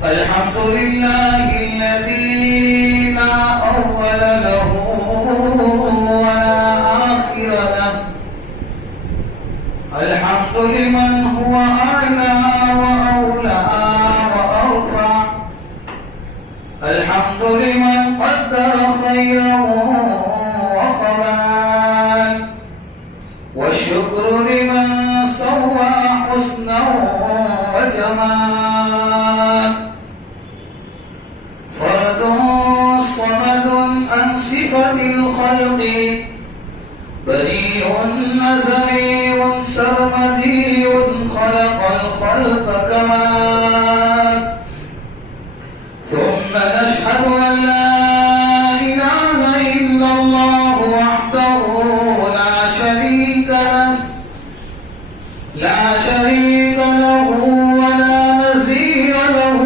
الحمد لله الذي لا أول له ولا آخر له. الحمد لمن هو أعلى وأولى وأرفع. الحمد لمن قدر خيرا وخبال. والشكر لمن سوى حسنا وجمال. فرد صمد عن صفة الخلق، بريء أزلي سرمدي خلق الخلق كمال. ثم نشهد أن لا إله إلا الله وحده لا شريك له، لا شريك له ولا نظير له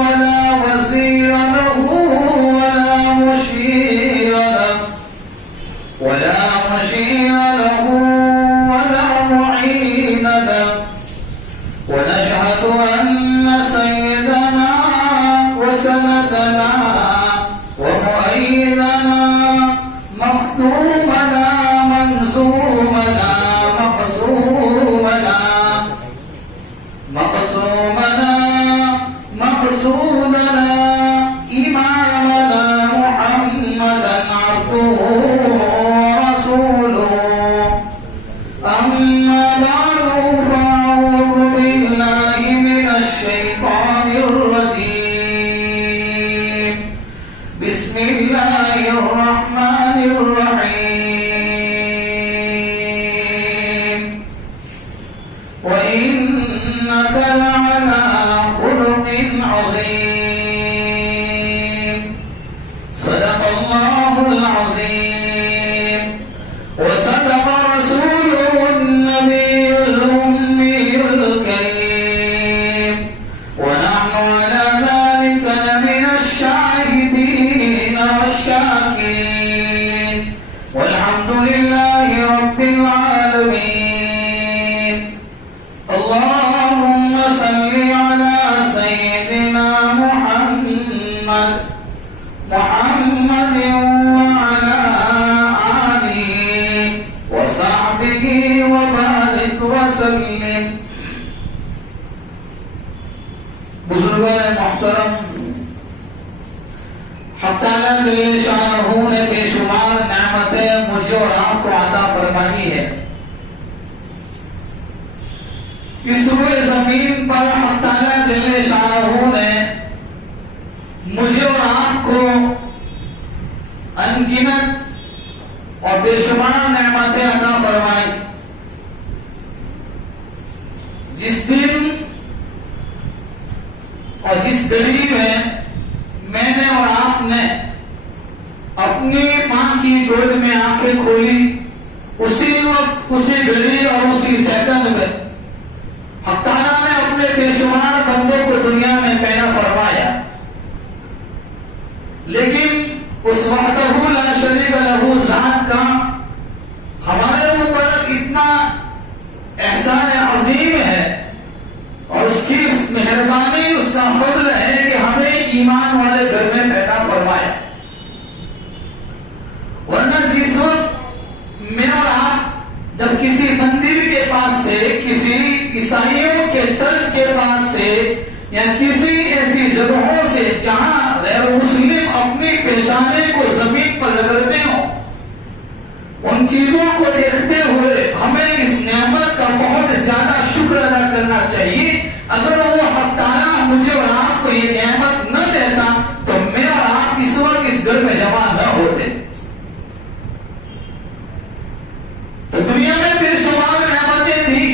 ولا وزير له ولا مشير له ولا مشير له ولا معين له. ونشهد أن سيدنا وسندنا ومؤيدنا مخدومنا منزومنا مقصومنا مقصومنا مقصودنا إمامنا محمدا عبده ورسوله. أما بعد فأعوذ بالله من الشيطان الرجيم. بسم الله الرحمن الرحيم. وإنك لعلى خلق عظيم. صدق الله العظيم وصدق رسوله النبي الأمي الكريم. ونحن على ذلك لمن الشاهدين والشاكرين. والحمد لله رب العالمين. اللهم صل على سيدنا محمد وعلى آله وصحبه وبارك وسلم. بزرگان محترم، حق تعالیٰ جل شانہ نے بے شمار نعمتیں مجھے اور آپ کو عطا فرمائی ہے. اس روئے زمین پر حق تعالیٰ جل شانہ نے مجھے اور آپ کو انگنت اور بے شمار نعمتیں عطا فرمائی. جس دن اور جس گھڑی میں میں نے اور آپ نے اپنی ماں کی گود میں آنکھیں کھولی، اسی وقت اسی گھڑی اور اسی سیکنڈ میں حق تعالیٰ نے اپنے بے شمار بندوں کو دنیا میں پیدا فرمایا. لیکن اس وحدہ لا شریک لہ ذات کا ہمارے اوپر اتنا احسان عظیم ہے اور اس کی مہربانی، اس کا فضل ہے کہ ہمیں ایمان والے گھر میں پیدا فرمایا. ورنہ جس وقت میں اور آپ جب کسی مندر کے پاس سے، کسی عیسائیوں کے چرچ کے پاس سے یا کسی ایسی جگہوں سے جہاں غیر مسلم اپنی پیشانے کو زمین پر رگڑتے ہوں، ان چیزوں کو دیکھتے ہوئے ہمیں اس نعمت کا بہت زیادہ شکر ادا کرنا چاہیے. اگر وہ حق تعالیٰ مجھے اور آپ کو یہ نعمت نہ دیتا تو میں اور آپ اس وقت اس گھر میں جمع نہ ہوتے. تو دنیا میں بے شمار نعمتیں بھی،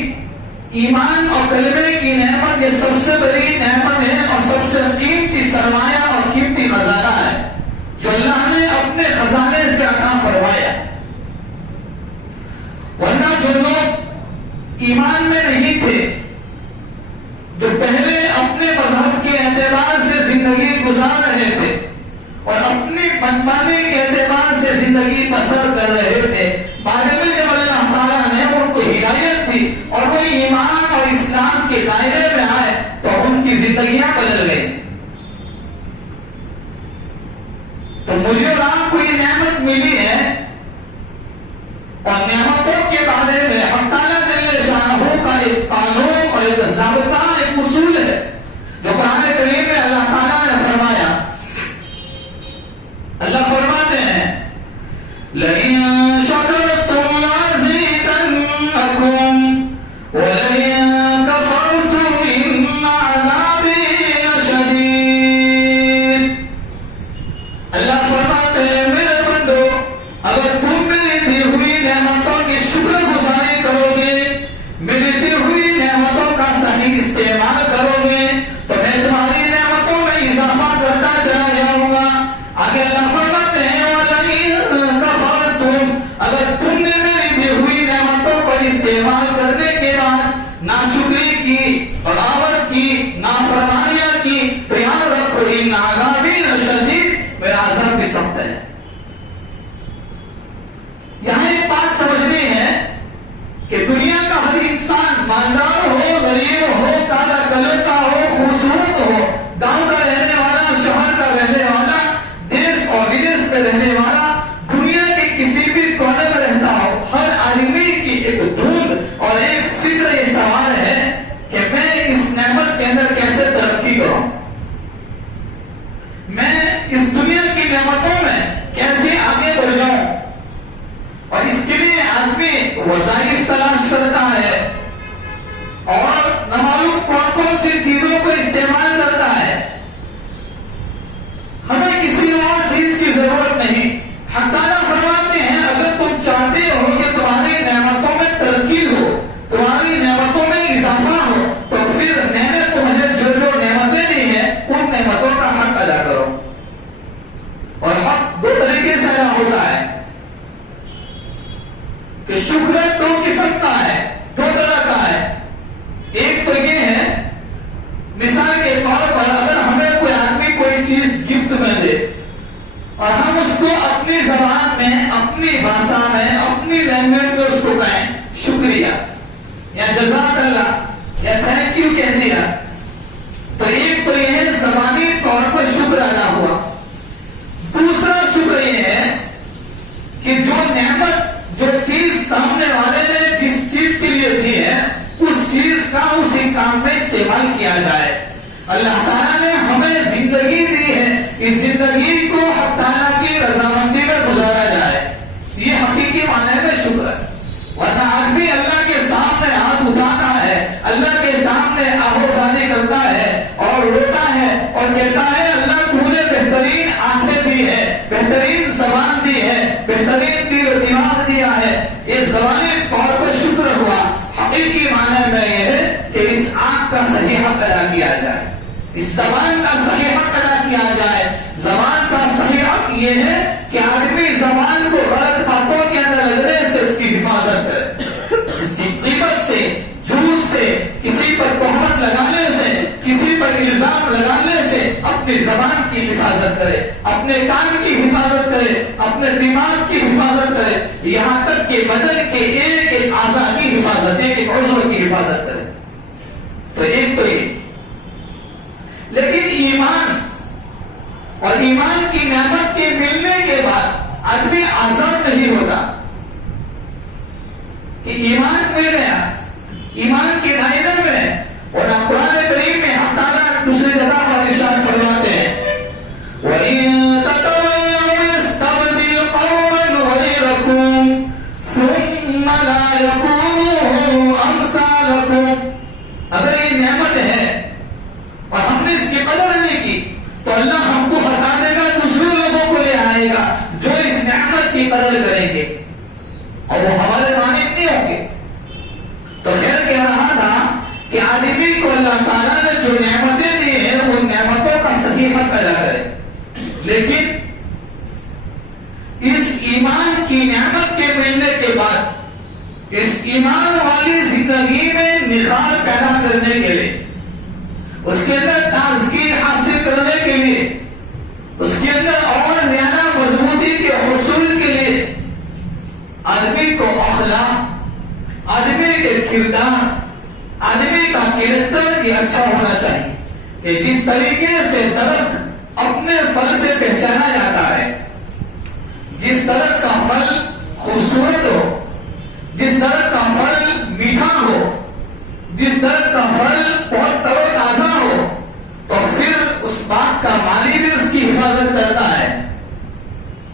ایمان اور کلمے کی نعمت یہ سب سے بڑی نعمت ہے اور سب سے قیمتی سرمایہ اور قیمتی خزانہ ہے جو اللہ نے اپنے خزانے سے عطا فرمایا. ورنہ جو لوگ ایمان میں نہیں تھے، جو پہلے اپنے مذہب کے اعتبار سے زندگی گزار رہے تھے اور اپنی منمانی کے اعتبار سے زندگی بسر کر رہے تھے، بعد میں جب اللہ تعالیٰ نے ان کو ہدایت دی اور وہ ایمان اور اسلام کے دائرے میں آئے تو ان کی زندگیاں بدل گئی. تو مجھے اور آپ کو یہ نعمت ملی ہے، اور نعمتوں کے بارے میں حق تعالیٰ جل شانہ کا ایک قانون اور ایک ضابطہ، ایک اصول ہے جو قرآن کریم میں اللہ تعالیٰ نے فرمایا۔ اللہ فرماتے ہیں لَئِن شَكَرْتُمْ لَأَزِيدَنَّكُمْ وَلَئِن كَفَرْتُمْ إِنَّ عَذَابِي لَشَدِيدٌ۔ اللہ فرماتے ہیں میرے بندو، اگر تم میری دی ہوئی نعمتوں کی شکر گزاری کرو گے، میری دی ہوئی نعمتوں کا صحیح استعمال کرو گے، تو میں تمہاری نعمتوں میں اضافہ کرتا چلا جاؤں گا۔ آگے اللہ فرماتے ہیں وَلَئِن كَفَرْتُمْ، اگر تم نے میری دی ہوئی نعمتوں کو استعمال کرنے کے بعد ناشکری کی، بغاوت کی، نافرمانیاں کی، تو یاد رکھو ان عذابی لشدید، میرا عذاب بھی سخت ہے۔ یہاں ایک بات سمجھنی ہے کہ دنیا کا ہر انسان مالدار ہو، غریب ہو، کالا کلر کا ہو، خوبصورت ہو، گاؤں کا رہنے والا، شہر کا رہنے والا، دیش اور ودیش میں رہنے والا، دنیا کے کسی بھی کونے میں رہتا ہو، ہر آدمی کی ایک ڈھونڈ اور ایک فکر یہ سوال ہے کہ میں اس نعمت کے اندر کیسے ترقی کروں، میں اس دنیا کی نعمتوں میں کیسے آگے بڑھ جاؤں۔ اور اس کے لیے آدمی وظائف تلاش کرتا ہے اور نہ معلوم کون کون سی چیزوں کو استعمال کرتا ہے۔ ہمیں کسی اور چیز کی ضرورت نہیں۔ حق تعالیٰ فرماتے ہیں اگر تم چاہتے ہو کہ تمہاری نعمتوں میں ترقی ہو، تمہاری نعمتوں میں اضافہ ہو، تو پھر میں نے تمہیں جو جو نعمتیں دی ہیں ان نعمتوں کا حق ادا کرو۔ اور حق دو طریقے سے ادا ہوتا ہے کہ شکر دو قسم کا ہے، دو طرح کا ہے۔ ایک تو یہ ہے، مثال کے طور پر اگر ہمیں کوئی آدمی کوئی چیز گفٹ میں دے اور ہم اس کو اپنی زبان میں، اپنی بھاشا میں، اپنی لینگویج میں اس کو کہیں شکریہ یا جزاک اللہ یا تھینک یو کہہ دیا، تو ایک تو یہ زبانی طور پر شکر ادا ہوا۔ دوسرا شکر یہ ہے کہ جو نعمت، جو چیز سامنے والے نے جس چیز کے لیے دی ہے اس چیز کا اسی کام میں استعمال کیا جائے۔ اللہ تعالیٰ نے ہمیں زندگی دی ہے، اس زندگی کو حق تعالیٰ کی رضامندی میں گزارا جائے، یہ حقیقی معنی میں شکر ہے۔ ورنہ آدمی اللہ کے سامنے ہاتھ اٹھاتا ہے، اللہ کے سامنے آہوزانی کرتا ہے اور روتا ہے اور کہتا ہے اللہ تو نے بہترین آنکھیں دی ہے، بہترین زبان دی ہے، بہترین دل و دماغ دیا ہے، یہ زبانی طور پر شکر ہوا۔ حقیقی معنی میں یہ ہے کہ اس آنکھ کا صحیح حق ادا کیا جائے، اس زبان کا صحیح حق ادا کیا جائے۔ زبان کا صحیح حق یہ ہے کہ آدمی زبان کو غلط باتوں کے اندر لگنے سے اس کی حفاظت کرے، غیبت سے، جھوٹ سے، کسی پر تہمت لگانے سے، کسی پر الزام لگانے سے اپنی زبان کی حفاظت کرے، اپنے کان کی حفاظت کرے، اپنے دماغ کی حفاظت کرے، یہاں تک کہ بدن کے ایک ایک اعضاء کی حفاظت، ایک ایک عضو کی حفاظت کرے۔ تو ایک تو یہ، لیکن ایمان اور ایمان کی نعمت کے ملنے کے بعد آدمی آزاد نہیں ہوتا کہ ایمان مل گیا، ایمان کے دائرے میں۔ اور قرآن کریم میں حق تعالیٰ دوسری جگہ پر ارشاد فرماتے ہیں وَإِن تَتَوَلَّوْا يَسْتَبْدِلْ قَوْمًا غَيْرَكُمْ ثُمَّ لَا يَكُونُوا أَمْثَالَكُمْ۔ اگر یہ نعمت ہے اور ہم نے اس کی قدر نہیں کی تو اللہ ہم کو ہٹا دے گا، دوسرے لوگوں کو لے آئے گا جو اس نعمت کی قدر کریں گے اور وہ ہمارے مانند نہیں ہوں گے۔ تو خیر کہہ رہا تھا کہ آدمی کو اللہ تعالیٰ نے جو نعمتیں دی ہیں ان نعمتوں کا صحیح حق ادا کرے، لیکن اس ایمان کی نعمت کے ملنے کے بعد اس ایمان والی زندگی میں نخار پیدا کرنے کے لیے، اس کے اندر تازگی حاصل کرنے کے لیے، اس کے اندر اور زیادہ مضبوطی کے حصول کے لیے آدمی کو اخلاق، آدمی کے کردار، آدمی کا کیریکٹر یہ اچھا ہونا چاہیے کہ جس طریقے سے درخت اپنے پھل سے پہچانا جاتا ہے جس درخت کا پھل خوبصورت ہو، جس درخت کا پھل میٹھا ہو، جس درخت کا پھل بہت تر و تازہ ہو، تو پھر اس باغ کا مالی بھی اس کی حفاظت کرتا ہے۔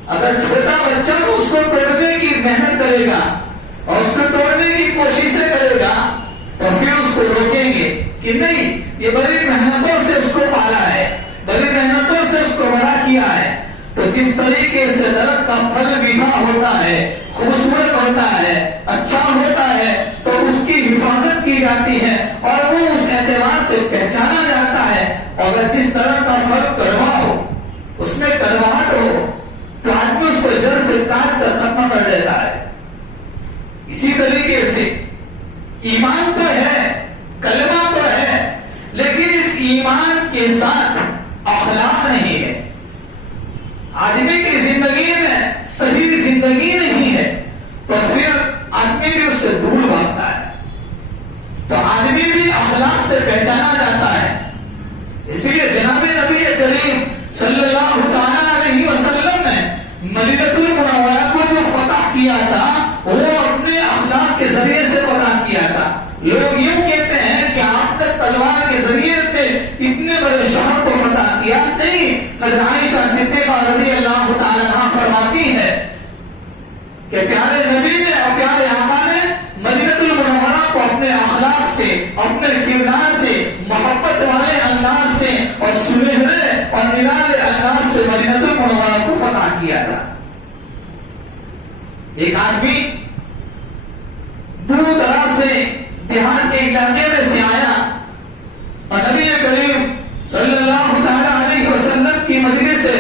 اگر چھوٹا بچہ اس کو توڑنے کی محنت کرے گا اور اس کو توڑنے کی کوششیں کرے گا تو پھر اس کو روکیں گے کہ نہیں، یہ بڑی محنتوں سے اس کو پالا ہے، بڑی محنتوں سے اس کو بڑا کیا ہے۔ تو جس طریقے سے درخت کا پھل میٹھا ہوتا ہے، خوبصورت ہوتا ہے، اچھا ہوتا ہے، تو اس کی حفاظت کی جاتی ہے اور وہ اس اعتبار سے پہچانا جاتا ہے۔ اگر جس درخت کا پھل کڑوا ہو، اس میں کڑواہٹ ہو، تو آدمی اس کو جڑ سے کاٹ کر ختم کر دیتا ہے۔ اسی طریقے سے ایمان تو ہے، کلمہ تو ہے، لیکن اس ایمان کے ساتھ اخلاق نہیں ہے، آدمی کی زندگی میں صحیح زندگی نہیں ہے، تو پھر آدمی بھی اس سے دور بھاگتا ہے۔ تو آدمی بھی اخلاق سے پہچانا جاتا ہے۔ اسی لیے جناب نبی کریم صلی اللہ تعالی علیہ وسلم نے مدینہ المنورہ کو جو فتح کیا تھا وہ اپنے اخلاق کے ذریعے سے فتح کیا تھا۔ لوگ یوں کہتے ہیں کہ آپ نے تلوار کے ذریعے سے اتنے بڑے شہر کو فتح کیا، نہیں۔ حضرت عائشہ صدیقہ رضی اللہ تعالی عنہا فرماتی ہے کہ پیارے نبی نے اور پیارے آقا نے مدینہ المنورہ کو اپنے اخلاق سے، اپنے کردار سے، محبت والے انداز سے اور سنہرے اور نرالے انداز سے مدینہ المنورہ کو فتح کیا تھا۔ ایک آدمی دور دراز سے دیہات کے علاقے میں سے آیا اور نبی کریم صلی اللہ تعالی علیہ وسلم کی مجلس سے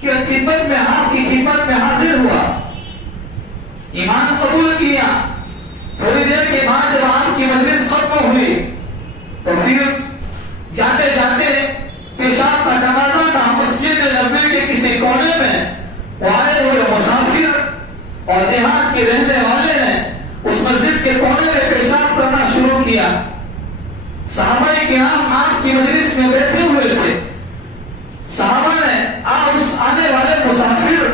کی خدمت میں، آپ کی خدمت میں حاضر ہوا، ایمان قبول کیا۔ تھوڑی دیر کے بعد جب آپ کی مجلس ختم ہوئی تو پھر جاتے جاتے پیشاب کا تقاضا تھا، مسجد نبوی کے کسی کونے میں وہ آئے ہوئے مسافر اور دیہات کے رہنے والے نے اس مسجد کے کونے میں پیشاب کرنا شروع کیا۔ صحابہ کرام آپ کی مجلس میں بیٹھے ہوئے تھے، صحابہ نے آپ اس آنے والے مسافر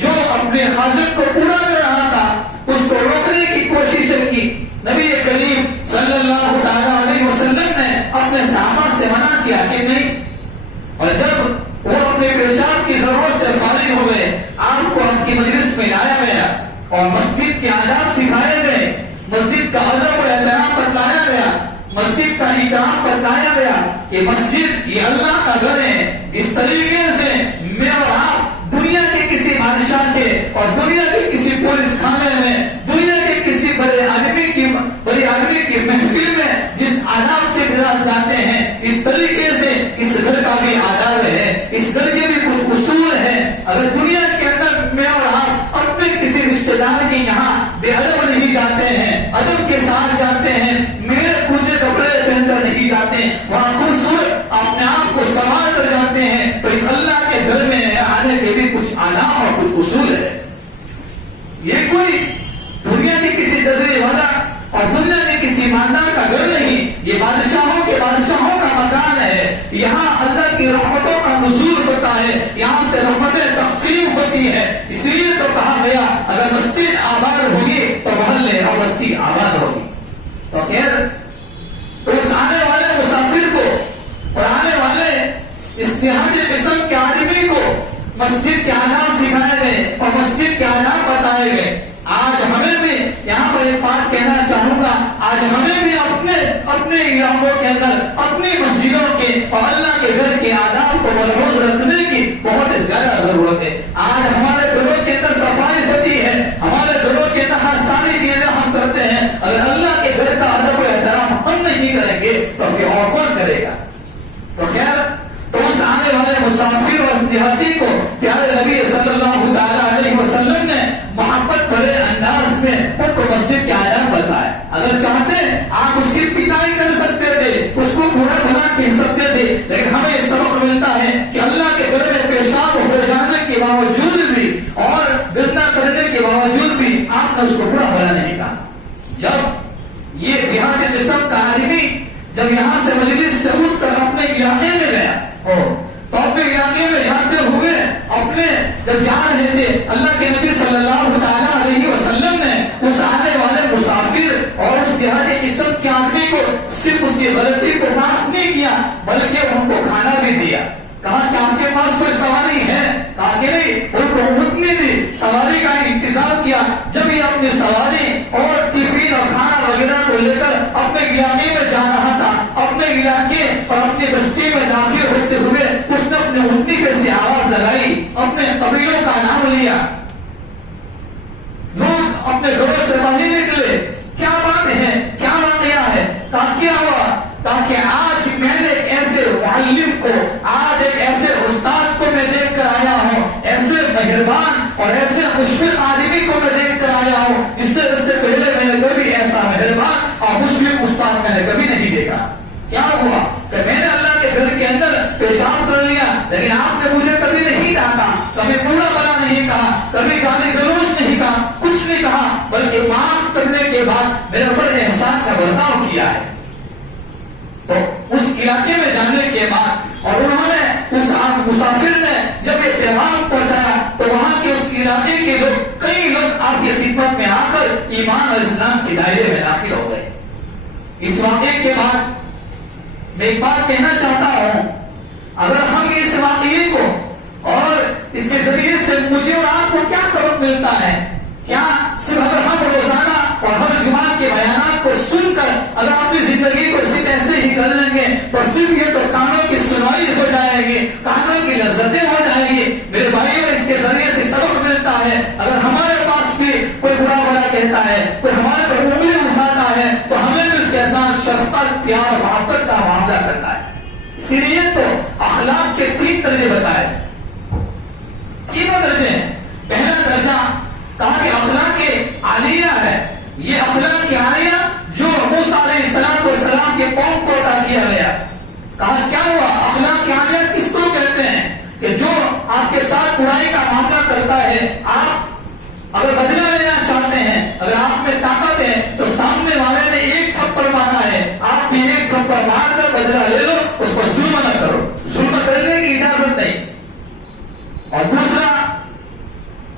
جو اپنے حاجت کو پورا کر رہا تھا اس کو روکنے کی کوشش کی۔ نبی کریم صلی اللہ تعالی علیہ وسلم نے اپنے صحابہ سے منع کیا کہ نہیں، اور جب وہ اپنے پیشاب کی ضرورت سے فارغ ہو گئے آپ کو آپ کی مجلس میں لایا گیا اور مسجد کے آداب سکھائے گئے، مسجد کا ادب و احترام بتلایا گیا، مسجد کا اکرام بتلایا گیا کہ مسجد یہ اللہ کا گھر ہے۔ جس طریقے سے میں اور آپ دنیا کے کسی بادشاہ کے اور دنیا کے کسی پولیس خانے میں، دنیا کے کسی بڑے آدمی کی محفل میں جس آداب سے جاتے ہیں، اس طریقے سے اس گھر کا بھی آداب ہے، اس گھر کے بھی کچھ اصول ہیں۔ اگر دنیا کے اندر میں اور آپ اپنے کسی رشتے دار کے یہاں بے ادب نہیں جاتے ہیں، ادب کے ساتھ جاتے ہیں، میرے کچھ کپڑے پہن کر نہیں جاتے، وہاں خوبصورت اپنے آپ کو سنبھال کر جاتے ہیں، تو اس اللہ کے گھر میں آنے کے بھی کچھ آداب اور کچھ اصول ہے۔ یہ کوئی دنیا کے کسی درجے والا اور دنیا کے کسی ایماندار کا گھر نہیں، یہ بادشاہوں کا مکان ہے۔ یہاں اللہ کی رحمتوں کا نزول ہوتا ہے، یہاں سے رحمتیں تقسیم ہوتی ہے۔ اس لیے تو کہا گیا اگر مسجد آباد ہوگی تو محلے اور بستی آباد ہوگی۔ تو خیر، تو اس آنے والے مسافر کو اور آنے والے اس نہایت قسم کے آدمی کو مسجد کے آداب سکھائے گئے اور مسجد کے آداب بتائے گئے۔ آج ہمیں بھی یہاں پر ایک بات کہنا چاہوں گا، آج ہمیں بھی اپنے علاقوں کے اندر اپنی مسجدوں کے اور اللہ کے گھر کے آداب کو ملحوظ رکھنے کی بہت زیادہ ضرورت ہے۔ آج ہمارے گھروں کے اندر صفائی ہوتی ہے، ہمارے گھروں کے اندر ہر ساری چیزیں ہم کرتے ہیں، اگر اللہ کے گھر کا ادب و احترام ہم نہیں کریں گے تو پھر اور کون کرے گا؟ تو خیر، تو اس آنے والے مسافر اور دیہاتی کو پیارے نبی صلی اللہ تعالی علیہ وسلم نے محبت بھرے انداز میں ان کو مسجد کے آداب بتائے۔ اگر چاہتے آپ اس کی پٹائی کر سکتے تھے، اس کو برا بھلا کہہ سکتے تھے، لیکن ہمیں یہ سبق ملتا ہے کہ اللہ کے گھر میں پیشاب ہو جانے کے باوجود بھی اور گندا کرنے کے باوجود بھی آپ نے اس کو برا بھلا نہیں کہا۔ جب یہ دیہات قسم کا آدمی جب یہاں سے مجلس سے اٹھ کر اپنے علاقے میں گیا تو اپنے علاقے میں جاتے ہوئے اپنے کے اور اپنی بستی میں داخل ہوتے ہوئے اس نے اپنے اونٹنی پہ سے آواز لگائی، اپنے قبیلوں کا نام لیا، لوگ اپنے گھروں سے باہر نکلے، کیا بات ہے، کیا واقعہ ہے، کیا ہوا؟ تاکہ آج میں نے ایک ایسے معلم کو، آج ایک ایسے استاذ کو میں دیکھ کر آیا ہوں، ایسے مہربان اور ایسے مشفق آدمی کو میں دیکھ کر آیا ہوں جس سے پہلے میں نے کبھی ایسا مہربان اور مشفق استاد میں نے کبھی نہیں دیکھا۔ کیا ہوا کہ میں نے اللہ کے گھر کے اندر پیشاب کر لیا، لیکن آپ نے مجھے کبھی نہیں ڈانٹا، کبھی برا بھلا نہیں کہا، کبھی گالی گلوچ نہیں کہا، کچھ نہیں کہا، بلکہ معاف کرنے کے بعد میرے اوپر احسان کا برتاؤ کیا ہے۔ تو اس علاقے میں جانے کے بعد اور انہوں نے اس مسافر نے جب یہ پیغام پہنچایا تو وہاں کے اس علاقے کے لوگ، کئی لوگ آپ کی خدمت میں آ کر ایمان اور اسلام کے دائرے میں داخل ہو گئے۔ اس واقعے کے بعد میں ایک بات کہنا چاہتا ہوں، اگر ہم اس واقعے کو اور اس کے ذریعے سے مجھے اور آپ کو کیا سبق ملتا ہے؟ کیا صرف اگر ہم روزانہ اور ہر جمعہ کے بیانات کو سن کر اگر اپنی زندگی کو صرف ایسے ہی کر لیں گے تو صرف یہ تو کانوں کی سنوائی ہو جائے گی، کانوں کی لذتیں ہو جائیں گی؟ میرے بھائیوں، اس کے ذریعے سے سبق ملتا ہے، اگر ہمارے پاس بھی کوئی برا بھلا کہتا ہے، کوئی ہمارے پر انگلی اٹھاتا ہے تو ہمیں بھی اس کے ساتھ شفقت، پیار، محبت کا معاملہ کرنا ہے۔ اسی لیے تو اخلاق کے 3 درجے بتائے، 3 درجے ہیں۔ پہلا درجہ کہا کہ اخلاق عالیہ ہے، یہ اخلاق عالیہ جو موسیٰ علیہ السلام کے قوم کو عطا کیا گیا۔ کہا کیا ہوا؟ اخلاق عالیہ کس کو کہتے ہیں؟ کہ جو آپ کے ساتھ برائی کا معاملہ کرتا ہے، آپ اگر بدلہ لینا چاہتے ہیں، اگر آپ میں طاقت ہے تو سامنے والے نے 1 تھپڑ مارا ہے، آپ بھی 1 تھپڑ مار کر بدلہ لے لو، اس پر ظلم نہ کرو، ظلم کرنے کی اجازت نہیں۔ اور دوسرا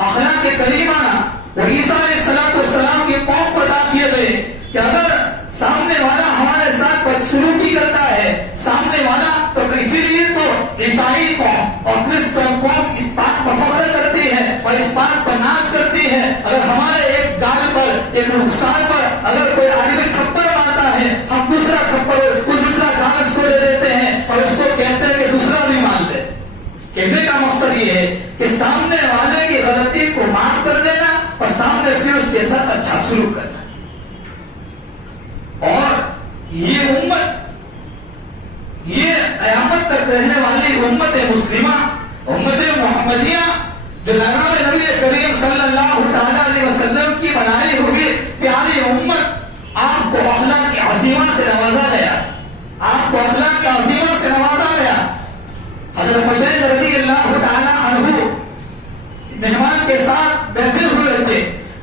اخلاق کریمانہ وہ عیسیٰ علیہ السلام کی قوم کو عطا کیے گئے کہ اگر سامنے والا ہمارے ساتھ بدسلوکی کرتا ہے، سامنے والا تو اسی لیے تو عیسائی قوم اور کرسچن قوم اس بات پر فخر کرتی ہے اور اس بات پر ناز کرتی ہے، اگر ہمارے ایک گال پر، ایک رخسار پر اگر کوئی آدمی تھپڑ مارتا ہے، ہم دوسرا تھپڑ، دوسرا گال اس کو دے دیتے ہیں اور اس کو کہتے ہیں کہ دوسرا بھی مان لے۔ کہنے کا مقصد یہ ہے کہ سامنے والے کی غلطی کو معاف کر دینا اور سامنے پھر اس کے ساتھ اچھا سلوک کرنا۔ اور یہ امت، یہ قیامت تک رہنے والی امت مسلمہ، امت محمدیہ جو جناب نبی کریم صلی اللہ تعالی علیہ وسلم کی بنائی ہوئی پیاری امت، آپ کو اخلاق عظیمہ سے نوازا گیا، آپ کو اخلاق عظیمہ سے نوازا گیا۔ حضرت حسین رضی اللہ تعالی عنہ مہمان کے ساتھ بیٹھے ہوئے تھے،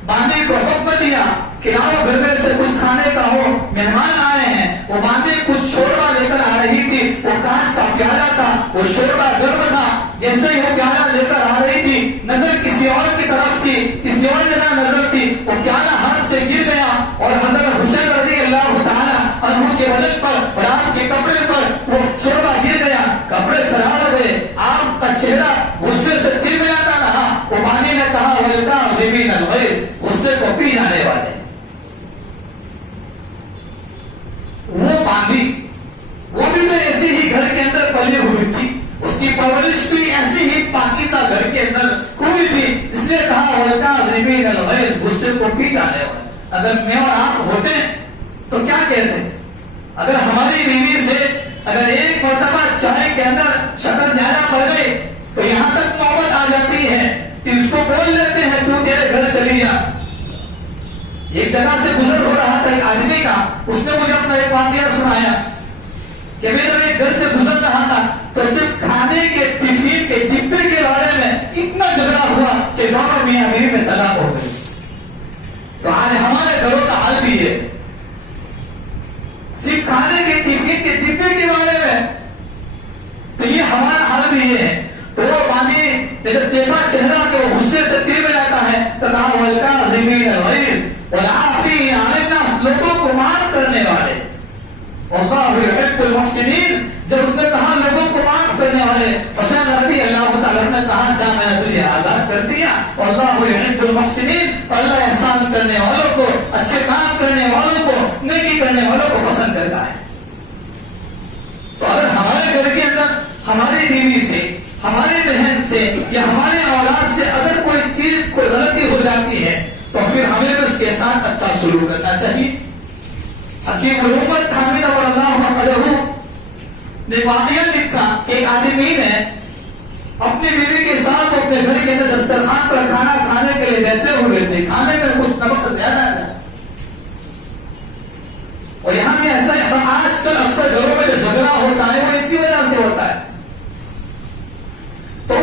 باندی کو حکم دیا کہ لاؤ گھر میں سے کچھ کھانے کا ہو، مہمان آئے ہیں۔ وہ باندی کچھ شوربہ لے کر آ رہی تھی، وہ کانچ کا پیالہ تھا، وہ شوربہ گرم تھا، جیسے ہی وہ پیالہ لے کر آ رہی تھی نظر کسی اور کی طرف تھی، کسی اور جگہ نظر تھی، وہ پیالہ ہاتھ سے گر گیا اور حضرت حسین رضی اللہ تعالی عنہ کے بدن پر اور آپ کے کپڑے پر وہ شوربہ گر گیا، کپڑے خراب ہو گئے، آپ کا چہرہ غصے سے تلملاتا رہا۔ وہ باندی نے کہا وَالْكَاظِمِينَ الْغَيْظَ، غصے کو پی جانے والے۔ وہ باندی، وہ بھی تو ایسی ہی گھر کے اندر پلی ہوئی تھی، اس کی پرورش بھی ایسی ہی پاکیزہ گھر کے اندر ہوئی تھی، اس نے کہا وَالْكَاظِمِينَ الْغَيْظَ، غصے کو پی جانے والے۔ اگر میں اور آپ ہوتے تو کیا کہتے؟ اگر ہماری بیوی سے اگر ایک مرتبہ چائے کے اندر شکر زیادہ پڑ گئی تو یہاں تک نوبت آ جاتی ہے کہ اس کو بول لیتے ہیں تو تیرے گھر چلی جا۔ ایک جگہ سے گزر ہو رہا تھا ایک آدمی کا، اس نے مجھے اپنا ایک واقعہ سنایا کہ میں جب ایک گھر سے گزر رہا تھا تو صرف کھانے کے ٹفن کے ڈبے کے بارے میں اتنا جھگڑا ہوا کہ دونوں میاں بیوی میں طلاق ہو گئی۔ تو آج ہمارے گھروں کا حال بھی ہے، صرف کھانے کے ٹفن کے ڈبے کے بارے میں، تو یہ ہمارا حال بھی ہے۔ تو وہ باندھی نے جب دیکھا چہرہ کہ وہ غصے سے تیر میں جاتا ہے تو کہا وَالْكَاظِمِينَ الْغَيْظَ وَالْعَافِينَ عَنِ النَّاسِ، لوگوں کو معاف کرنے والے۔ وَاللَّهُ يُحِبُّ الْمُحْسِنِينَ، جب اس نے کہا لوگوں کو معاف کرنے والے، حسین رضی اللہ تعالیٰ نے کہا جا میں نے تجھے آزاد کر دیا۔ وَاللَّهُ يُحِبُّ الْمُحْسِنِينَ، اللہ احسان کرنے والوں کو، اچھے کام کرنے والوں کو، نیکی کرنے والوں کو پسند کرتا ہے۔ بیوی سے، ہمارے بہن سے یا ہمارے اولاد سے اگر کوئی چیز کوئی غلطی ہو جاتی ہے تو پھر ہمیں اس کے ساتھ اچھا سلوک کرنا چاہیے۔ حکیم الامت حامد اللہ عنہ نے واقعہ لکھا کہ ایک آدمی نے اپنی بیوی کے ساتھ اپنے گھر کے اندر دسترخوان پر کھانا کھانے کے لیے بیٹھے ہوئے تھے، کھانے میں کچھ نمک زیادہ ہے، اور یہاں بھی ایسا ہے، آج کل اکثر گھروں میں جو جھگڑا ہوتا ہے وہ اسی وجہ سے ہوتا ہے۔ تو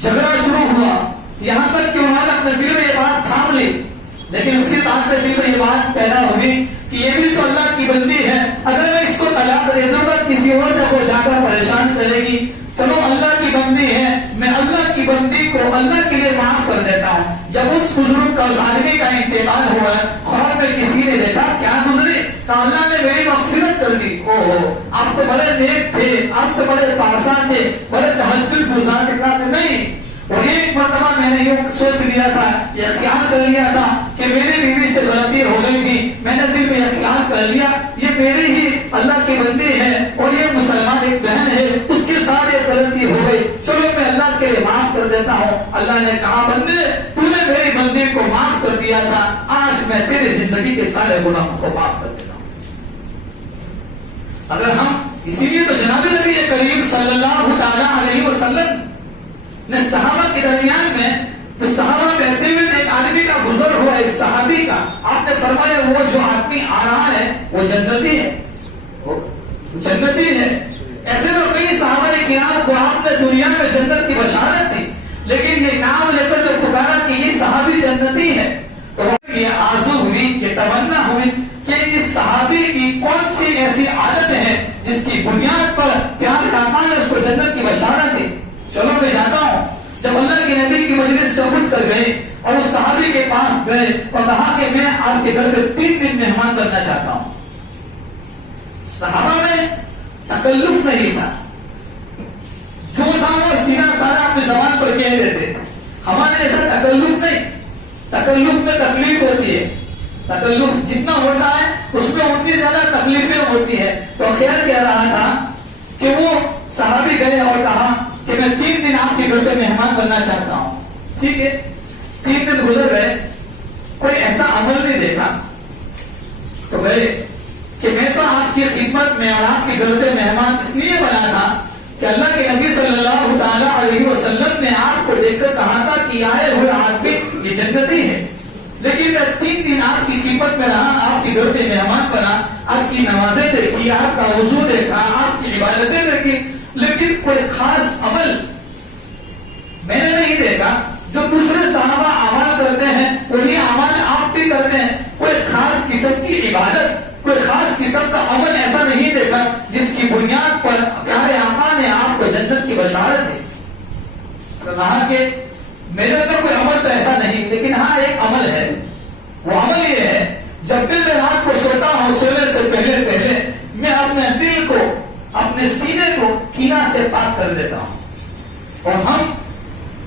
جھگڑا شروع ہوا، یہاں تک کہ انہوں نے اپنے دل میں یہ بات تھام لی، لیکن پھر آپ کے دل میں یہ بات پیدا ہوئی کہ یہ بھی تو اللہ کی بندی ہے، اگر میں اس کو طلاق دے دوں گا کسی اور جب وہ جا کر پریشان کرے گی، چلو اللہ کی بندی ہے، میں اللہ کی بندی کو اللہ کے لیے معاف کر دیتا ہوں۔ جب اس بزرگ کا اس آدمی کا انتقال ہوا، خواب میں کسی نے دیکھا کیا گزرے، تو اللہ نے میری مغفرت کر دی، او ہو آپ تو بڑے نیک تھے، آپ تو بڑے پارسان تھے، بڑے تہجد گزار کے کہا نہیں۔ اور ایک مرتبہ میں نے یہ سوچ لیا تھا، یہ خیال کر لیا تھا کہ میری بیوی سے غلطی ہو گئی تھی، میں نے دل میں یہ خیال کر لیا یہ میری ہی اللہ کی بندی ہے اور یہ مسلمان ایک بہن ہے، اس کے ساتھ یہ غلطی ہو گئی، چلو میں اللہ کے لیے معاف کر دیتا ہوں۔ اللہ نے کہا بندے تو نے میری بندی کو معاف کر دیا تھا، آج میں تیری زندگی کے سارے گناہوں کو معاف کر دیتا ہوں۔ اگر ہم اسی لیے تو جناب نبی کریم صلی اللہ تعالی علیہ وسلم نے صحابہ کے درمیان میں تو صحابہ بیٹھتے ہوئے ایک آدمی کا گزر ہوا، ایک صحابی کا، آپ نے فرمایا وہ جو آدمی آ رہا ہے وہ جنتی ہے، وہ جنتی ہے۔ ایسے تو کئی صحابہ کرام کو آپ نے دنیا میں جنت کی بشارت دی، لیکن یہ نام لے کر جو پکارا کہ یہ صحابی جنتی ہے، تو یہ آرزو ہوئی، یہ تمنا ہوئی کہ اس صحابی کی کون سی ایسی عادت ہے جس کی بنیاد پر پیارے آقا نے اس کو جنت کی بشارت دی۔ چلو میں جاتا ہوں۔ جب اللہ کے نبی کی مجلس سے اٹھ کر گئے اور اس صحابی کے پاس گئے اور کہا کہ میں آپ کے گھر پہ 3 دن مہمان بننا چاہتا ہوں، صحابہ میں تکلف نہیں تھا، جو تھا وہ سینہ سارا اپنی زبان پر کہہ دیتے، ہمارے ایسا تکلف نہیں، تکلف میں تکلیف ہوتی ہے، تکلف جتنا ہوتا ہے اس میں اتنی زیادہ تکلیفیں ہوتی ہے۔ تو خیر کہہ رہا تھا کہ وہ صحابی گئے اور کہا کہ میں 3 دن آپ کے گھر پہ مہمان بننا چاہتا ہوں، ٹھیک ہے۔ 3 دن گزر گئے، کوئی ایسا عمل نہیں دیکھا، تو گئے کہ میں تو آپ کی خدمت میں اور آپ کے گھر پہ مہمان اس لیے بنا تھا کہ اللہ کے نبی صلی اللہ تعالی علیہ وسلم نے آپ کو دیکھ کر کہا تھا کہ آئے ہوئے آدمی یہ جنتی ہے، لیکن میں 3 دن آپ کی خدمت میں رہا، آپ کے گھر پہ مہمان بنا، آپ کی نمازیں دیکھی، آپ کا وضو دیکھا، آپ کی عبادتیں دیکھی، لیکن کوئی خاص عمل میں نے نہیں دیکھا۔ جو دوسرے صحابہ عمل کرتے ہیں وہی عمل آپ بھی کرتے ہیں، کوئی خاص قسم کی عبادت، کوئی خاص قسم کا عمل ایسا نہیں دیکھا جس کی بنیاد پر پیارے آقا نے آپ کو جنت کی بشارت دی۔ کہا کہ میرے اندر کوئی عمل تو ایسا نہیں، لیکن ہاں ایک عمل ہے، وہ عمل یہ ہے جب بھی میں رات کو سوتا ہوں سونے سے پہلے پہلے میں اپنے دل کو اپنے سینے کو کینہ سے پاک کر دیتا ہوں، اور ہم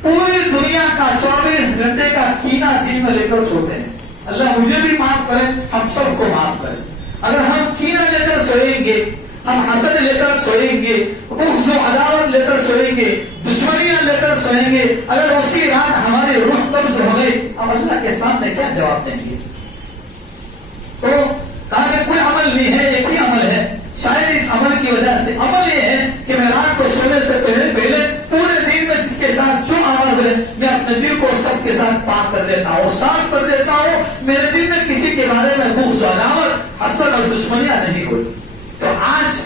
پوری دنیا کا 24 گھنٹے کا کینہ دل میں لے کر سوتے ہیں۔ اللہ مجھے بھی معاف کرے، ہم سب کو معاف کرے۔ اگر ہم کینہ لے کر سوئیں گے، ہم حسد لے کر سوئیں گے، بغض و عداوت لے کر سوئیں گے، دشمنیاں لے کر سوئیں گے، اگر اسی رات ہماری روح قبض ہو گئی، ہم اللہ کے سامنے کیا جواب دیں گے؟ تو کہا کہ کوئی عمل نہیں ہے، ایک ہی عمل ہے، شاید اس عمل کی وجہ سے، عمل یہ ہے کہ میں رات کو سونے سے پہلے پہلے پورے دن میں جس کے ساتھ جو عمل ہے میں اپنے دل کو سب کے ساتھ پاک کر دیتا ہوں، صاف کر دیتا ہوں، میرے دل میں کسی کے بارے میں بغض و عداوت، حسد اور دشمنیاں نہیں ہوئی۔ تو آج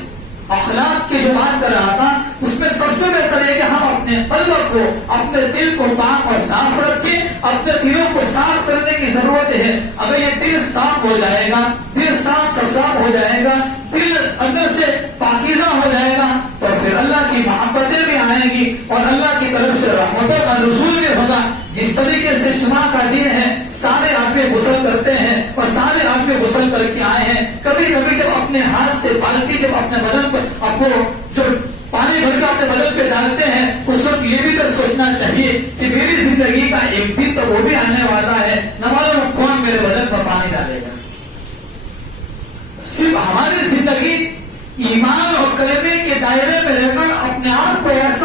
اخلاق کی جو بات کر رہا تھا اس میں سب سے بہتر ہے کہ ہم اپنے قلب کو، اپنے دل کو پاک اور صاف رکھیں، اپنے دلوں کو صاف کرنے کی ضرورت ہے۔ اگر یہ دل صاف ہو جائے گا، دل صاف صاف ہو جائے گا، دل اندر سے پاکیزہ ہو جائے گا، تو پھر اللہ کی محبتیں بھی آئیں گی اور اللہ کی طرف سے رحمتوں کا نزول بھی ہوگا۔ جس طریقے سے جمعہ کا دن ہے، سارے آدمی غسل کرتے ہیں اور سارے آدمی غسل کر کے آئے ہیں، کبھی کبھی جب اپنے ہاتھ سے بالٹی جب اپنے بدن پر آپ کو جو پانی بھر کے اپنے بدن پہ ڈالتے ہیں اس وقت یہ بھی تو سوچنا چاہیے کہ میری زندگی کا ایک دن تو وہ بھی آنے والا ہے، نہ معلوم کون میرے بدن پر پانی ڈالے گا۔ صرف ہماری زندگی ایمان اور کلمے کے دائرے میں رہ کر اپنے آپ کو ایسا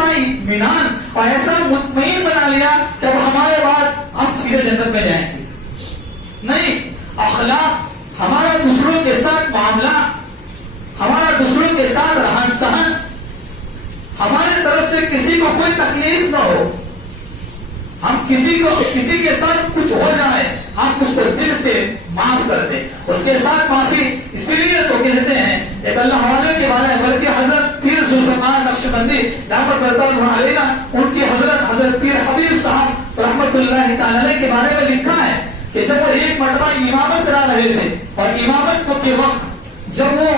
اور ایسا مطمئن بنا لیا کہ اب ہمارے بعد ہم سیدھے جنت میں جائیں گے. نہیں، اخلاق، ہمارا دوسروں کے ساتھ معاملہ، ہمارا دوسروں کے ساتھ رہن سہن، ہمارے طرف سے کسی کو کوئی تکلیف نہ ہو. ہم کسی کے ساتھ کچھ ہو جائے ہم اس کو دل سے معاف کر دیں، اس کے ساتھ معافی. اسی لیے تو کہتے ہیں ایک اللہ والے کے بارے میں، بلکہ حضرت پیر ذوالفقار نقشبندی دعوت اللہ علیہ، ان کی حضرت پیر حبیب صاحب رحمت اللہ تعالی علیہ کے بارے میں لکھا ہے کہ جب وہ ایک مرتبہ امامت کرا رہے تھے، اور امامت کو کے وقت جب وہ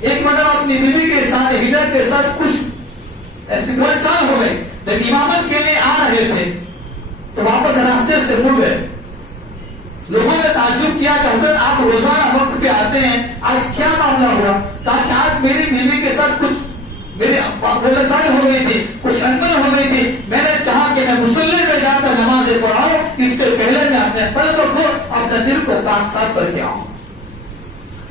ایک مرتبہ اپنی بیوی کے ساتھ ہدایت کے ساتھ کچھ ایسی بول چال ہو گئی، جب امامت کے لیے آ رہے تھے تو واپس راستے سے مڑ گئے. لوگوں نے تعجب کیا کہ حضرت آپ روزانہ وقت پہ آتے ہیں، آج کیا معاملہ ہوا؟ تاکہ آج میری بیوی کے ساتھ کچھ میری بول چال ہو گئی تھی، کچھ انبن ہو گئی تھی. میں نے چاہا کہ میں مصلی پہ جا کر نمازیں پڑھاؤں، اس سے پہلے میں اپنے قلب کو، اپنے دل کو پاک صاف کر کے آؤں.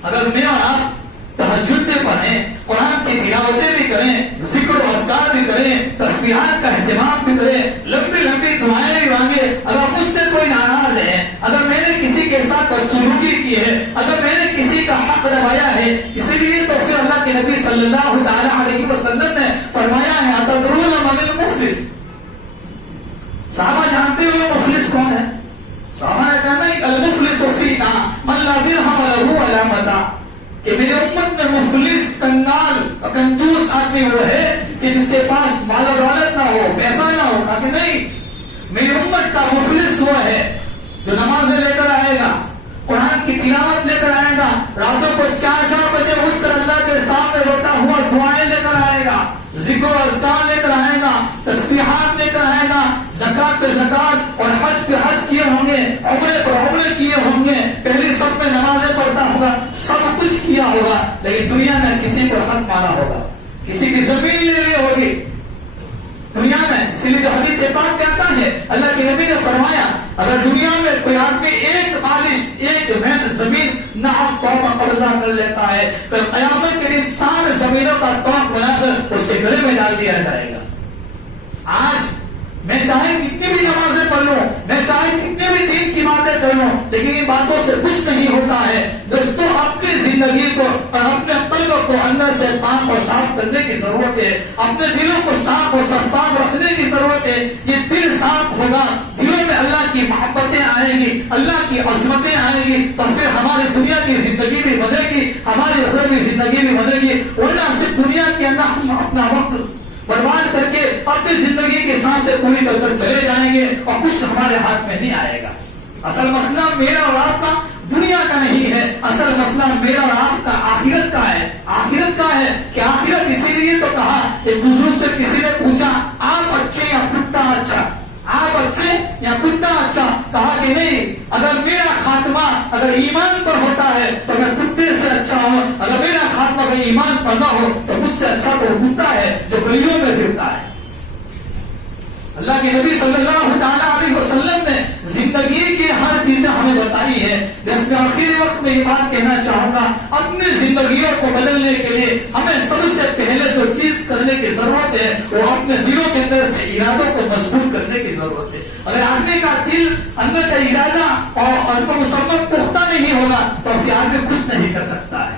اگر میں اور آپ تہجد بھی پڑھیں، قرآن کی تلاوتیں بھی کریں، ذکر و اذکار بھی کریں، تسبیحات کا اہتمام بھی کریں، لمبی لمبی دعائیں بھی مانگے، اگر مجھ سے کوئی ناراض ہے، اگر میں نے کسی کے ساتھ بدسلوکی کی ہے، اگر میں نے کسی کا حق دبایا ہے، اسی لیے تو پھر اللہ کے نبی صلی اللہ تعالی علیہ وسلم نے فرمایا ہے اتدرون من المفلس. صحابہ جانتے ہو مفلس کون ہے؟ صحابہ نے کہا نہیں، المفلس فینا من لا درہم له ولا متاع، کہ میرے امت میں مفلس، کنگال، کنجوس آدمی وہ ہے کہ جس کے پاس مال و دولت نہ ہو، پیسہ نہ ہو. کہ نہیں، میری امت کا مفلس وہ ہے جو نمازیں لے کر آئے گا، قرآن کی تلاوت لے کر آئے گا، راتوں کو 4 بجے اٹھ کر اللہ کے سامنے روتا ہوا دعائیں لے کر آئے گا، ذکر و اذکار لے کر آئے گا، تسبیحات لے کر آئے گا، زکات پہ زکات اور حج پہ حج کیے ہوں گے، عمرے پر عمرے کیے ہوں گے، پہلی سب میں نمازیں پڑھتا ہوگا، سب کچھ کیا ہوگا، لیکن دنیا میں کسی پر حق مانا ہوگا، کسی کی زمین لے لی ہوگی دنیا میں. اسی لیے جو حدیث پاک کہتا ہے، اللہ کے نبی نے فرمایا اگر دنیا میں کوئی آدمی ایک بالش، ایک محض زمین ناحق طور پر قبضہ کر لیتا ہے، کل قیامت کے دن سارے زمینوں کا طوق بنا کر اس کے گلے میں ڈال دیا جائے گا. آج میں چاہے کتنی بھی نمازیں پڑھ لوں، میں چاہے کتنے بھی دین کی باتیں کر لوں، لیکن ان باتوں سے کچھ نہیں ہوتا ہے. دوستوں، اپنی زندگی کو اور اپنے قلب کو اندر سے پاک اور صاف کرنے کی ضرورت ہے، اپنے دلوں کو صاف اور شفاف رکھنے کی ضرورت ہے. یہ دل صاف ہوگا، دلوں میں اللہ کی محبتیں آئیں گی، اللہ کی عظمتیں آئیں گی، تو پھر ہماری دنیا کی زندگی بھی بنے گی، ہماری اخروی زندگی بھی بنے گی. ورنہ صرف دنیا کے اندر ہم اپنا وقت برباد کر کے اپنی زندگی کی سانسیں پوری کر کر چلے جائیں گے اور کچھ ہمارے ہاتھ میں نہیں آئے گا. اصل مسئلہ میرا اور آپ کا دنیا کا نہیں ہے، اصل مسئلہ میرا اور آپ کا آخرت کا ہے. آخرت کا ہے کہ آخرت اسی لیے تو کہا، ایک بزرگ سے کسی نے پوچھا آپ اچھے یا کتا اچھا، آپ اچھے یا کتا اچھا؟ کہا کہ نہیں، اگر میرا خاتمہ اگر ایمان پر ہوتا ہے تو میں کتے سے اچھا ہوں، اگر میرا خاتمہ اگر ایمان پر نہ ہو تو مجھ سے اچھا تو کتا ہے جو گلیوں میں پھرتا ہے. اللہ کے نبی صلی اللہ تعالی علیہ وسلم نے زندگی کی ہر چیزیں ہمیں بتائی ہے. جس میں آخری وقت میں یہ بات کہنا چاہوں گا، اپنی زندگیوں کو بدلنے کے لیے ہمیں سب سے پہلے جو چیز کرنے کی ضرورت ہے وہ اپنے دلوں کے اندر سے ارادوں کو مضبوط کرنے کی ضرورت ہے. اگر آدمی کا دل اندر کا ارادہ اور اس کو مسمت پختہ نہیں ہوگا تو پھر آدمی کچھ نہیں کر سکتا ہے.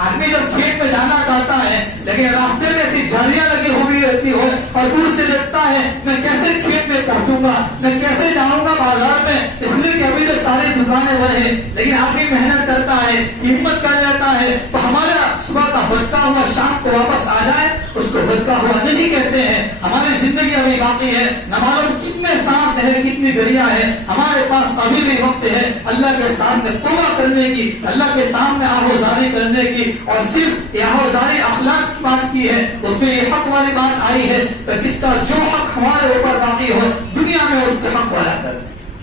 آدمی جب کھیت میں جانا چاہتا ہے لیکن راستے میں ایسی جھاڑیاں لگی ہوئی رہتی ہو اور دور سے دیکھتا ہے میں کیسے کھیت میں پہنچوں گا، میں کیسے جاؤں گا بازار میں، اس لیے کہ ابھی تو ساری دکانیں بند ہیں، لیکن آدمی محنت کرتا ہے، ہمت کر لیتا ہے تو ہمارا صبح کا بھٹکا ہوا شام کو واپس آ جائے اس کو بھٹکا ہوا نہیں کہتے ہیں. ہماری زندگی ابھی باقی ہے، نہ معلوم کتنے سانس ہے، کتنی دریا ہے، ہمارے پاس ابھی بھی وقت ہے اللہ کے سامنے توبہ کرنے کی، اللہ کے سامنے آہوزاری کرنے کی. اور صرف یہ آہوزاری اخلاق کی بات کی ہے، اس میں یہ حق والی بات آئی ہے کہ جس کا جو حق ہمارے اوپر باقی ہو دنیا میں اس کے حق والا کر.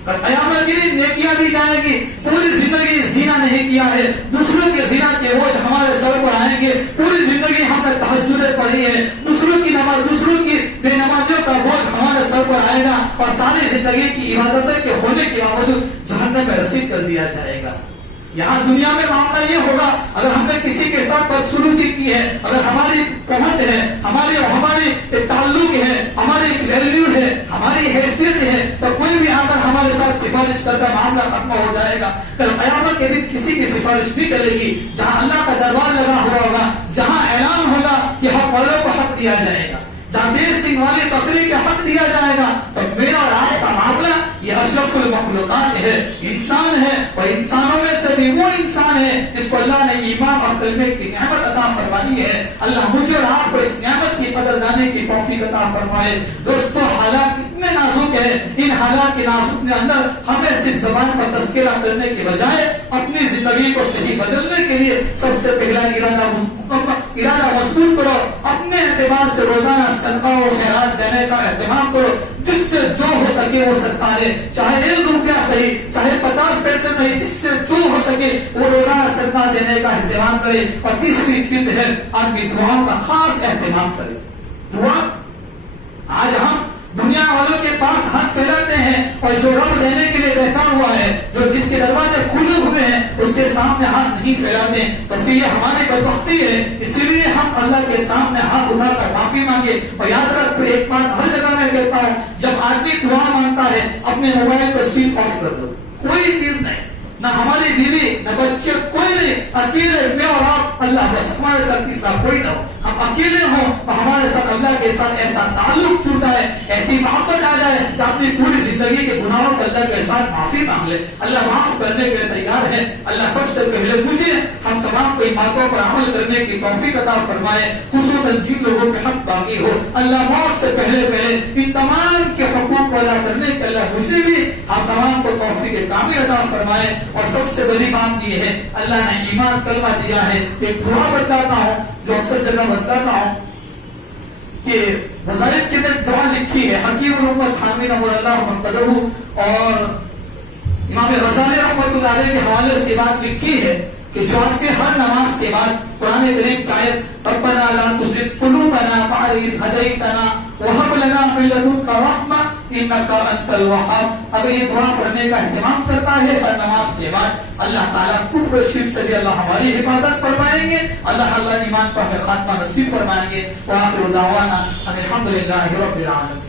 قیامت کے لیے نیکیاں دی جائیں گی. پوری زندگی زنا نہیں کیا ہے، دوسروں کے زنا کے بوجھ ہمارے سر پر آئیں گے. پوری زندگی ہم نے تہجدیں پڑھی ہے، دوسروں کی نماز، دوسروں کی بے نمازیوں کا بوجھ ہمارے سر پر آئے گا اور ساری زندگی کی عبادتیں کے ہونے کے باوجود جہنم میں رسید کر دیا جائے گا. یہاں دنیا میں معاملہ یہ ہوگا، اگر ہم نے کسی کے ساتھ بدسلوکی کی ہے، اگر ہماری پہنچ ہے، ہمارے تعلق ہے، ہماری ویلیو ہے، سفارش کا معاملہ ختم ہو جائے گا. کل قیامت کے دن کسی کی سفارش نہیں چلے گی. جہاں اللہ کا دربار لگا ہوا ہوگا, جہاں اعلان ہوگا کہ حق والوں کو حق دیا جائے گا, جہاں بے سنگ والے بکری کا حق دیا جائے گا, تو میرا اور آپ کا معاملہ یہ اشرف المخلوقات ہے, انسان ہے, اور انسانوں میں سے بھی وہ انسان ہے جس کو اللہ نے ایمان اور کلمے کی نعمت عطا فرمائی ہے. اللہ مجھے اور آپ کو اس نعمت کی قدر دانے کی توفیق عطا فرمائے. دوستو, حالات اتنے نازک ہیں, ان حالات کے نازک کے اندر ہمیں صرف زبان پر تذکرہ کرنے کے بجائے اپنی زندگی کو صحیح بدلنے کے لیے سب سے پہلا ارادہ مضبوط کرو. اپنے اعتبار سے روزانہ صدقہ و خیرات دینے کا اہتمام کرو. جس سے جو ہو سکے وہ صدقہ دے, چاہے 1 روپیہ صحیح, چاہے 50 پیسے صحیح, جس سے جو ہو سکے وہ روزانہ صدقہ دینے کا اہتمام کرے. اور تیسری چیز ہے آدمی دعاؤں کا خاص اہتمام کرے. دعا, آج ہم دنیا والوں کے پاس ہاتھ پھیلاتے ہیں, اور جو رب دینے کے لیے بیٹھا ہوا ہے, جو جس کے دروازے کھلے ہوئے ہیں, اس کے سامنے ہاتھ نہیں پھیلاتے. تو پھر یہ ہماری بدبختی ہے. اسی لیے ہم اللہ کے سامنے ہاتھ اٹھا کر معافی مانگے. اور یاد رکھو, ایک بات ہر جگہ میں کہتا ہوں, جب آدمی دعا مانگتا ہے اپنے موبائل کو سوئچ آف کر دو. کوئی چیز نہیں, نہ ہماری بیوی نہ بچے, کوئی نہیں, اکیلے میں اور آپ, اللہ بس, ہمارے ساتھ اس طرح کوئی نہ ہو. ہم اکیلے ہوں اور ہمارے ساتھ اللہ کے ساتھ ایسا تعلق چھوٹا ہے, ایسی محبت آ جائے کہ اپنی پوری زندگی کے گناہوں کو اللہ کے ساتھ معافی مانگ لے. اللہ معاف کرنے کے لیے تیار ہے. اللہ سب سے پہلے مجھے ہم تمام کو ان باتوں پر عمل کرنے کی توفیق عطا فرمائے, خصوصاً جن لوگوں کے حق باقی ہو. اللہ موت سے پہلے ان تمام کے حقوق کو ادا کرنے کے اللہ مجھے بھی ہم تمام کو توفیق کامل عطا فرمائے. اور سب سے بڑی بات یہ ہے, اللہ نے ایمان کلمہ دیا ہے. ایک دعا بتاتا ہوں جو اکثر جگہ بتاتا ہوں کہ وظائف کے اندر دعا لکھی ہے. حکیم الامت حامد اللہ منتظر اور امام غزالی رحمۃ اللہ علیہ کے حوالے سے بات لکھی ہے کہ جو آدمی ہر نماز کے بعد قرآن کریم کی آیت ربنا لا تزغ قلوبنا بعد إذ هديتنا وهب لنا من لدنك رحمة إنك أنت الوهاب, اگر یہ دعا پڑھنے کا اہتمام کرتا ہے ہر نماز کے بعد, اللہ تعالیٰ کفر و شرک سے بھی اللہ ہماری حفاظت فرمائیں گے. اللہ ایمان پر ہمیں خاتمہ نصیب فرمائیں گے. وآخر دعوانا الحمد للہ رب العالمین.